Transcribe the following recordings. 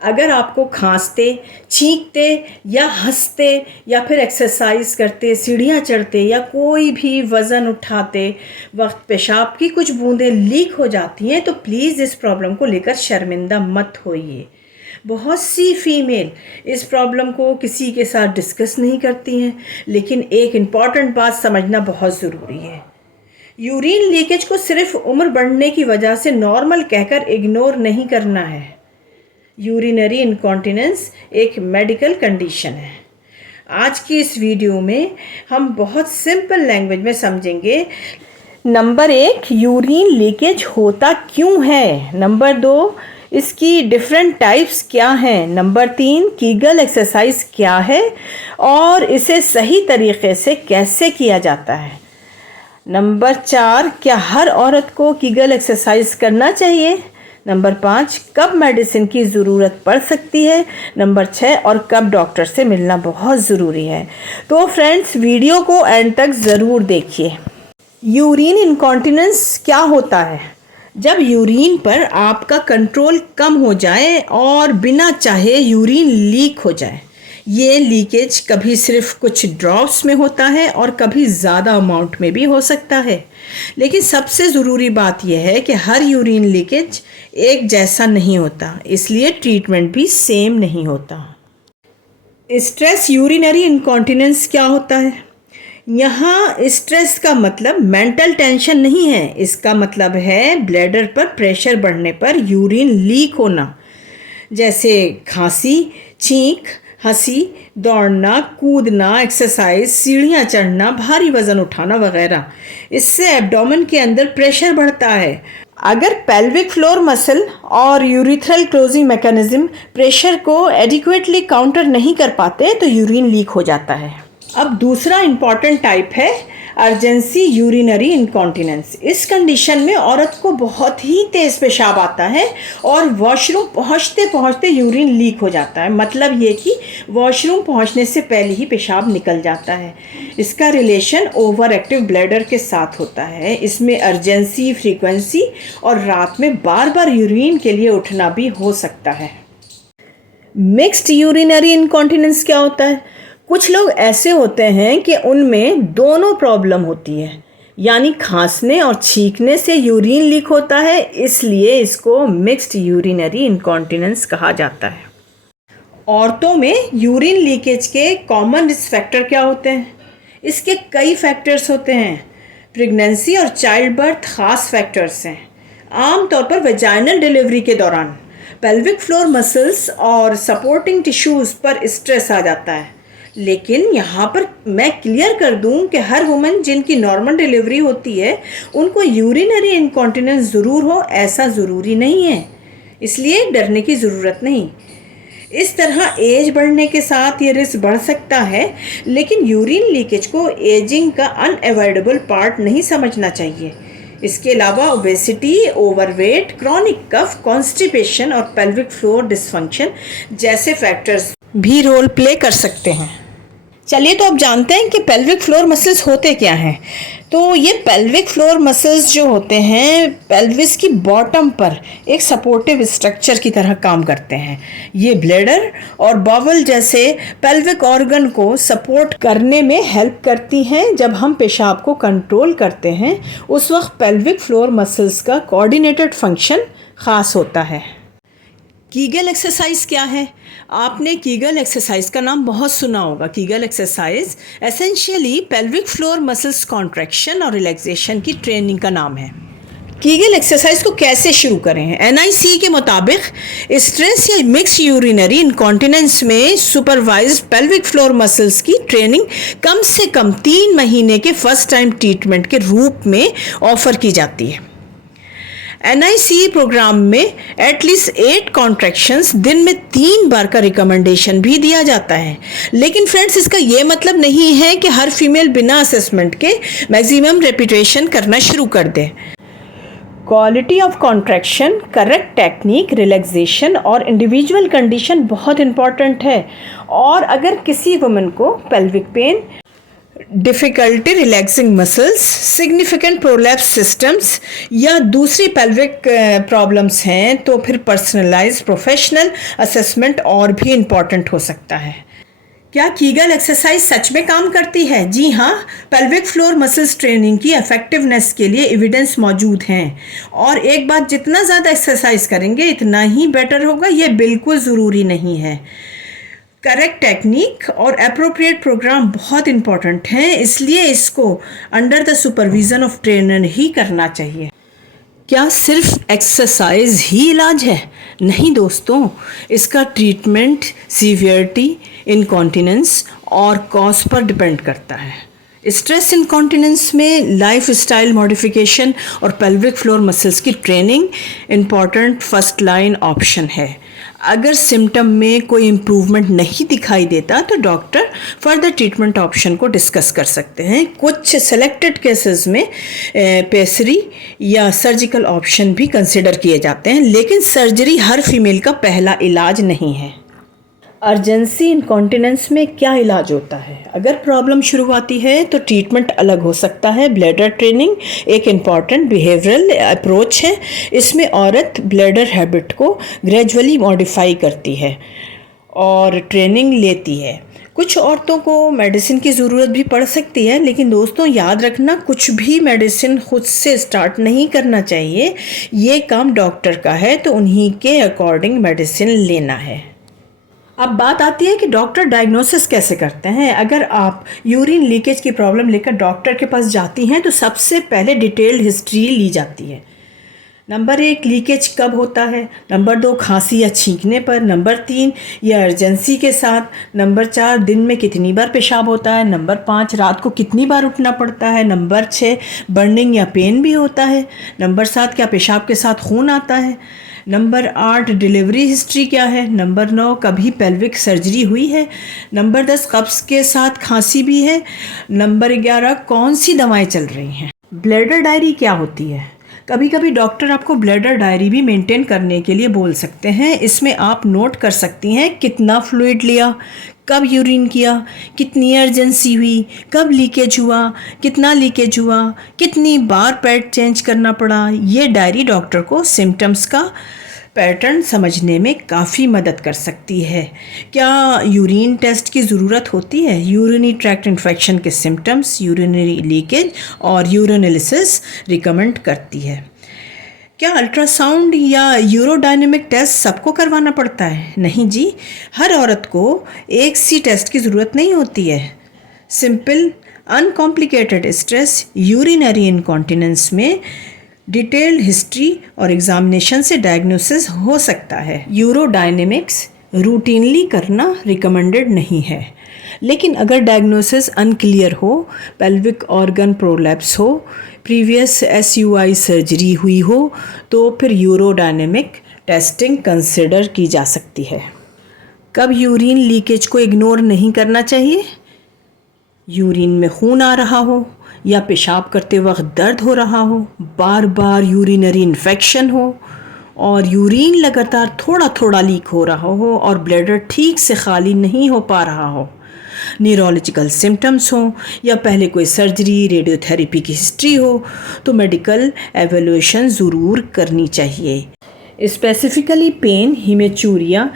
अगर आपको खांसते, छींकते या हंसते या फिर एक्सरसाइज करते, सीढ़ियाँ चढ़ते या कोई भी वज़न उठाते वक्त पेशाब की कुछ बूंदें लीक हो जाती हैं तो प्लीज़ इस प्रॉब्लम को लेकर शर्मिंदा मत होइए। बहुत सी फीमेल इस प्रॉब्लम को किसी के साथ डिस्कस नहीं करती हैं, लेकिन एक इम्पॉर्टेंट बात समझना बहुत ज़रूरी है। यूरिन लीकेज को सिर्फ उम्र बढ़ने की वजह से नॉर्मल कहकर इग्नोर नहीं करना है। यूरिनरी इनकॉन्टिनेंस एक मेडिकल कंडीशन है। आज की इस वीडियो में हम बहुत सिंपल लैंग्वेज में समझेंगे। नंबर 1, यूरिन लीकेज होता क्यों है। नंबर 2, इसकी डिफरेंट टाइप्स क्या हैं। नंबर 3, कीगल एक्सरसाइज क्या है और इसे सही तरीके से कैसे किया जाता है। नंबर 4, क्या हर औरत को कीगल एक्सरसाइज करना चाहिए। नंबर 5, कब मेडिसिन की ज़रूरत पड़ सकती है। नंबर 6, और कब डॉक्टर से मिलना बहुत ज़रूरी है। तो फ्रेंड्स, वीडियो को एंड तक ज़रूर देखिए। यूरिन इनकॉन्टिनेंस क्या होता है? जब यूरिन पर आपका कंट्रोल कम हो जाए और बिना चाहे यूरिन लीक हो जाए। ये लीकेज कभी सिर्फ कुछ ड्रॉप्स में होता है और कभी ज़्यादा अमाउंट में भी हो सकता है। लेकिन सबसे ज़रूरी बात यह है कि हर यूरिन लीकेज एक जैसा नहीं होता, इसलिए ट्रीटमेंट भी सेम नहीं होता। स्ट्रेस यूरिनरी इनकॉन्टिनेंस क्या होता है? यहाँ स्ट्रेस का मतलब मेंटल टेंशन नहीं है, इसका मतलब है ब्लैडर पर प्रेशर बढ़ने पर यूरिन लीक होना, जैसे खांसी, छींक, हंसी, दौड़ना, कूदना, एक्सरसाइज, सीढ़ियाँ चढ़ना, भारी वज़न उठाना वगैरह। इससे एब्डोमेन के अंदर प्रेशर बढ़ता है। अगर पेल्विक फ्लोर मसल और यूरिथ्रल क्लोजिंग मैकेनिज्म प्रेशर को एडिक्वेटली काउंटर नहीं कर पाते तो यूरिन लीक हो जाता है। अब दूसरा इम्पॉर्टेंट टाइप है अर्जेंसी यूरिनरी इनकॉन्टिनेंस। इस कंडीशन में औरत को बहुत ही तेज़ पेशाब आता है और वॉशरूम पहुंचते पहुंचते यूरिन लीक हो जाता है। मतलब ये कि वॉशरूम पहुंचने से पहले ही पेशाब निकल जाता है। इसका रिलेशन ओवर एक्टिव ब्लैडर के साथ होता है। इसमें अर्जेंसी, फ्रीक्वेंसी और रात में बार बार यूरिन के लिए उठना भी हो सकता है। मिक्स्ड यूरिनरी इनकॉन्टिनेंस क्या होता है? कुछ लोग ऐसे होते हैं कि उनमें दोनों प्रॉब्लम होती है, यानी खांसने और छींकने से यूरिन लीक होता है, इसलिए इसको मिक्स्ड यूरिनरी इनकॉन्टिनेंस कहा जाता है। औरतों में यूरिन लीकेज के कॉमन रिस्क फैक्टर क्या होते हैं? इसके कई फैक्टर्स होते हैं। प्रेगनेंसी और चाइल्ड बर्थ खास फैक्टर्स हैं। आमतौर पर वेजाइनल डिलीवरी के दौरान पेल्विक फ्लोर मसल्स और सपोर्टिंग टिश्यूज़ पर स्ट्रेस आ जाता है। लेकिन यहाँ पर मैं क्लियर कर दूँ कि हर वुमन जिनकी नॉर्मल डिलीवरी होती है उनको यूरिनरी इनकॉन्टिनेंस ज़रूर हो, ऐसा ज़रूरी नहीं है, इसलिए डरने की ज़रूरत नहीं। इस तरह एज बढ़ने के साथ ये रिस्क बढ़ सकता है, लेकिन यूरिन लीकेज को एजिंग का अनअवॉइडेबल पार्ट नहीं समझना चाहिए। इसके अलावा obesity, overweight, chronic cough, constipation और पेल्विक फ्लोर डिसफंक्शन जैसे फैक्टर्स भी रोल प्ले कर सकते हैं। चलिए तो अब जानते हैं कि पेल्विक फ्लोर मसल्स होते क्या हैं। तो ये पेल्विक फ्लोर मसल्स जो होते हैं पेल्विस की बॉटम पर एक सपोर्टिव स्ट्रक्चर की तरह काम करते हैं। ये ब्लैडर और बावल जैसे पेल्विक ऑर्गन को सपोर्ट करने में हेल्प करती हैं। जब हम पेशाब को कंट्रोल करते हैं उस वक्त पेल्विक फ्लोर मसल्स का कोऑर्डिनेटेड फंक्शन ख़ास होता है। कीगल एक्सरसाइज क्या है? आपने कीगल एक्सरसाइज का नाम बहुत सुना होगा। Kegel exercise essentially pelvic floor muscles contraction और रिलैक्सेशन की ट्रेनिंग का नाम है। कीगल एक्सरसाइज को कैसे शुरू करें? NIC के मुताबिक स्ट्रेस या मिक्स यूरिनरी इनकॉन्टिनेंस में सुपरवाइज्ड पेल्विक फ्लोर मसल्स की ट्रेनिंग कम से कम 3 महीने के फर्स्ट टाइम ट्रीटमेंट के रूप में ऑफर की जाती है। NIC प्रोग्राम में एटलीस्ट 8 कॉन्ट्रैक्शंस दिन में 3 बार का रिकमेंडेशन भी दिया जाता है। लेकिन फ्रेंड्स, इसका ये मतलब नहीं है कि हर फीमेल बिना असेसमेंट के मैक्सिमम रेपिटेशन करना शुरू कर दे। Quality of contraction, correct technique, relaxation और इंडिविजुअल कंडीशन बहुत इंपॉर्टेंट है। और अगर किसी वुमन को pelvic pain, difficulty relaxing muscles, significant prolapse systems या दूसरी पेल्विक प्रॉब्लम्स हैं तो फिर पर्सनलाइज्ड प्रोफेशनल असेसमेंट और भी इम्पॉर्टेंट हो सकता है। क्या कीगल एक्सरसाइज सच में काम करती है? जी हाँ, पेल्विक फ्लोर मसल्स ट्रेनिंग की इफेक्टिवनेस के लिए एविडेंस मौजूद हैं और एक बात, जितना ज़्यादा एक्सरसाइज करेंगे इतना ही बेटर होगा, ये बिल्कुल ज़रूरी नहीं है। करेक्ट टेक्निक और अप्रोप्रिएट प्रोग्राम बहुत इम्पॉर्टेंट हैं, इसलिए इसको under the supervision of trainer ही करना चाहिए। क्या सिर्फ एक्सरसाइज ही इलाज है? नहीं दोस्तों, इसका ट्रीटमेंट सीवियरिटी, इनकॉन्टिनेंस और कॉज पर डिपेंड करता है। स्ट्रेस इनकॉन्टिनेंस में लाइफ स्टाइल मॉडिफिकेशन और पेल्विक फ्लोर मसल्स की training important first line option है। अगर सिम्टम में कोई इम्प्रूवमेंट नहीं दिखाई देता तो डॉक्टर फर्दर ट्रीटमेंट ऑप्शन को डिस्कस कर सकते हैं। कुछ सेलेक्टेड केसेस में पेसरी या सर्जिकल ऑप्शन भी कंसिडर किए जाते हैं, लेकिन सर्जरी हर फीमेल का पहला इलाज नहीं है। अर्जेंसी इनकॉन्टिनेंस में क्या इलाज होता है? अगर प्रॉब्लम शुरुआती है तो ट्रीटमेंट अलग हो सकता है। ब्लैडर ट्रेनिंग एक इम्पॉर्टेंट बिहेवियरल अप्रोच है। इसमें औरत ब्लैडर हैबिट को ग्रेजुअली मॉडिफाई करती है और ट्रेनिंग लेती है। कुछ औरतों को मेडिसिन की ज़रूरत भी पड़ सकती है, लेकिन दोस्तों याद रखना, कुछ भी मेडिसिन खुद से स्टार्ट नहीं करना चाहिए। ये काम डॉक्टर का है, तो उन्हीं के अकॉर्डिंग मेडिसिन लेना है। अब बात आती है कि डॉक्टर डायग्नोसिस कैसे करते हैं। अगर आप यूरिन लीकेज की प्रॉब्लम लेकर डॉक्टर के पास जाती हैं तो सबसे पहले डिटेल्ड हिस्ट्री ली जाती है। नंबर 1, लीकेज कब होता है। नंबर 2, खांसी या छींकने पर। नंबर 3, यह अर्जेंसी के साथ। नंबर 4, दिन में कितनी बार पेशाब होता है। नंबर 5, रात को कितनी बार उठना पड़ता है। नंबर 6, बर्निंग या पेन भी होता है। नंबर 7, क्या पेशाब के साथ खून आता है। नंबर 8, डिलीवरी हिस्ट्री क्या है। नंबर 9, कभी पेल्विक सर्जरी हुई है। नंबर 10, कब्ज़ के साथ खांसी भी है। नंबर 11, कौन सी दवाएं चल रही हैं। ब्लैडर डायरी क्या होती है? कभी कभी डॉक्टर आपको ब्लैडर डायरी भी मेंटेन करने के लिए बोल सकते हैं। इसमें आप नोट कर सकती हैं कितना फ्लूइड लिया, कब यूरिन किया, कितनी अर्जेंसी हुई, कब लीकेज हुआ, कितना लीकेज हुआ, कितनी बार पैड चेंज करना पड़ा। ये डायरी डॉक्टर को सिम्टम्स का पैटर्न समझने में काफ़ी मदद कर सकती है। क्या यूरिन टेस्ट की ज़रूरत होती है? यूरिनरी ट्रैक्ट इन्फेक्शन के सिम्टम्स, यूरिनरी लीकेज और यूरिनलिसिस रिकमेंड करती है। क्या अल्ट्रासाउंड या यूरोडायनेमिक टेस्ट सबको करवाना पड़ता है? नहीं जी, हर औरत को एक सी टेस्ट की ज़रूरत नहीं होती है। Simple uncomplicated stress urinary incontinence में डिटेल्ड हिस्ट्री और एग्जामिनेशन से डायग्नोसिस हो सकता है। यूरोडायनेमिक्स रूटीनली करना रिकमेंडेड नहीं है, लेकिन अगर डायग्नोसिस अनक्लियर हो, पेल्विक ऑर्गन प्रोलैप्स हो, प्रीवियस SUI सर्जरी हुई हो, तो फिर यूरोडायनेमिक टेस्टिंग कंसिडर की जा सकती है। कब यूरिन लीकेज को इग्नोर नहीं करना चाहिए? यूरिन में खून आ रहा हो या पेशाब करते वक्त दर्द हो रहा हो, बार बार यूरिनरी इन्फेक्शन हो और यूरिन लगातार थोड़ा थोड़ा लीक हो रहा हो और ब्लैडर ठीक से खाली नहीं हो पा रहा हो, न्यूरोलॉजिकल सिम्टम्स हो या पहले कोई सर्जरी, रेडियोथेरेपी की हिस्ट्री हो, तो मेडिकल एवेल्यूएशन ज़रूर करनी चाहिए। Specifically pain, haematuria,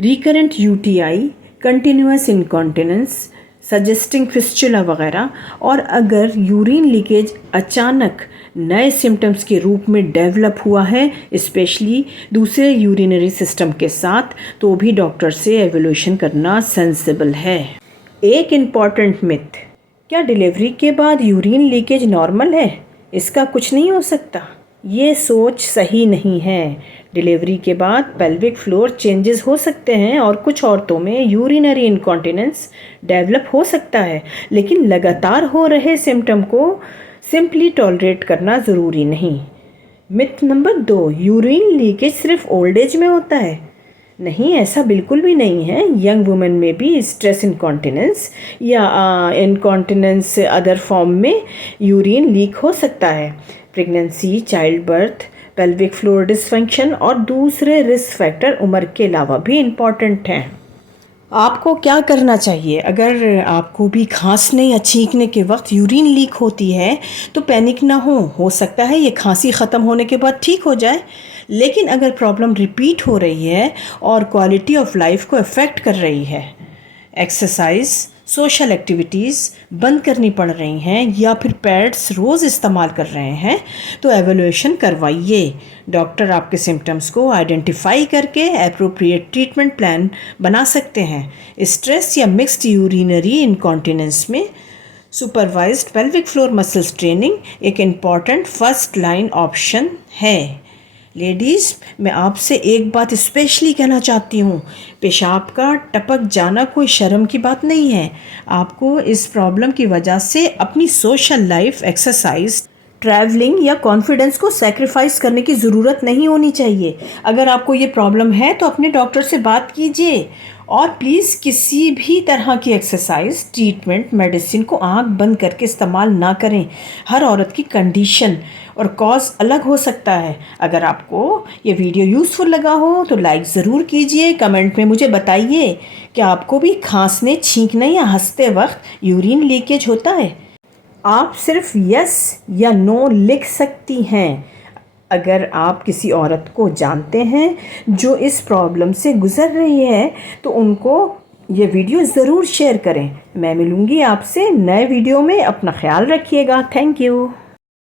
recurrent UTI, continuous incontinence, suggesting fistula वगैरह, और अगर यूरिन लीकेज अचानक नए सिम्टम्स के रूप में डेवलप हुआ है, स्पेशली दूसरे यूरिनरी सिस्टम के साथ, तो भी डॉक्टर से एवेल्यूएशन करना सेंसिबल है। एक इम्पॉर्टेंट मिथ, क्या डिलीवरी के बाद यूरिन लीकेज नॉर्मल है, इसका कुछ नहीं हो सकता? ये सोच सही नहीं है। डिलीवरी के बाद पेल्विक फ्लोर चेंजेस हो सकते हैं और कुछ औरतों में यूरिनरी इनकॉन्टिनेंस डेवलप हो सकता है, लेकिन लगातार हो रहे सिम्टम को सिंपली टॉलरेट करना ज़रूरी नहीं। मिथ नंबर 2, यूरिन लीकेज सिर्फ ओल्ड एज में होता है। नहीं, ऐसा बिल्कुल भी नहीं है। यंग वुमेन में भी स्ट्रेस इनकॉन्टिनेंस या इनकॉन्टिनेंस अदर फॉर्म में यूरिन लीक हो सकता है। Pregnancy, child birth, pelvic floor dysfunction और दूसरे रिस्क फैक्टर उम्र के अलावा भी इम्पॉर्टेंट हैं। आपको क्या करना चाहिए? अगर आपको भी खांसने या छींकने के वक्त यूरिन लीक होती है तो पैनिक ना हो सकता है ये खांसी ख़त्म होने के बाद ठीक हो जाए। लेकिन अगर प्रॉब्लम रिपीट हो रही है और क्वालिटी ऑफ लाइफ को अफेक्ट कर रही है, एक्सरसाइज, सोशल एक्टिविटीज़ बंद करनी पड़ रही हैं या फिर पैड्स रोज़ इस्तेमाल कर रहे हैं, तो एवेल्यूएशन करवाइए। डॉक्टर आपके सिम्टम्स को आइडेंटिफाई करके एप्रोप्रिएट ट्रीटमेंट प्लान बना सकते हैं। स्ट्रेस या मिक्स्ड यूरिनरी इनकॉन्टिनेंस में supervised pelvic floor muscles training एक इम्पॉर्टेंट फर्स्ट लाइन ऑप्शन है। लेडीज़, मैं आपसे एक बात स्पेशली कहना चाहती हूँ, पेशाब का टपक जाना कोई शर्म की बात नहीं है। आपको इस प्रॉब्लम की वजह से अपनी सोशल लाइफ, एक्सरसाइज, ट्रैवलिंग या कॉन्फिडेंस को सेक्रीफाइस करने की ज़रूरत नहीं होनी चाहिए। अगर आपको ये प्रॉब्लम है तो अपने डॉक्टर से बात कीजिए और प्लीज़ किसी भी तरह की एक्सरसाइज, ट्रीटमेंट, मेडिसिन को आंख बंद करके इस्तेमाल ना करें। हर औरत की कंडीशन और कॉज अलग हो सकता है। अगर आपको ये वीडियो यूज़फुल लगा हो तो लाइक ज़रूर कीजिए। कमेंट में मुझे बताइए कि आपको भी खांसने, छींकने या हंसते वक्त यूरिन लीकेज होता है। आप सिर्फ यस या नो लिख सकती हैं। अगर आप किसी औरत को जानते हैं जो इस प्रॉब्लम से गुज़र रही है तो उनको ये वीडियो ज़रूर शेयर करें। मैं मिलूँगी आपसे नए वीडियो में। अपना ख्याल रखिएगा। Thank you.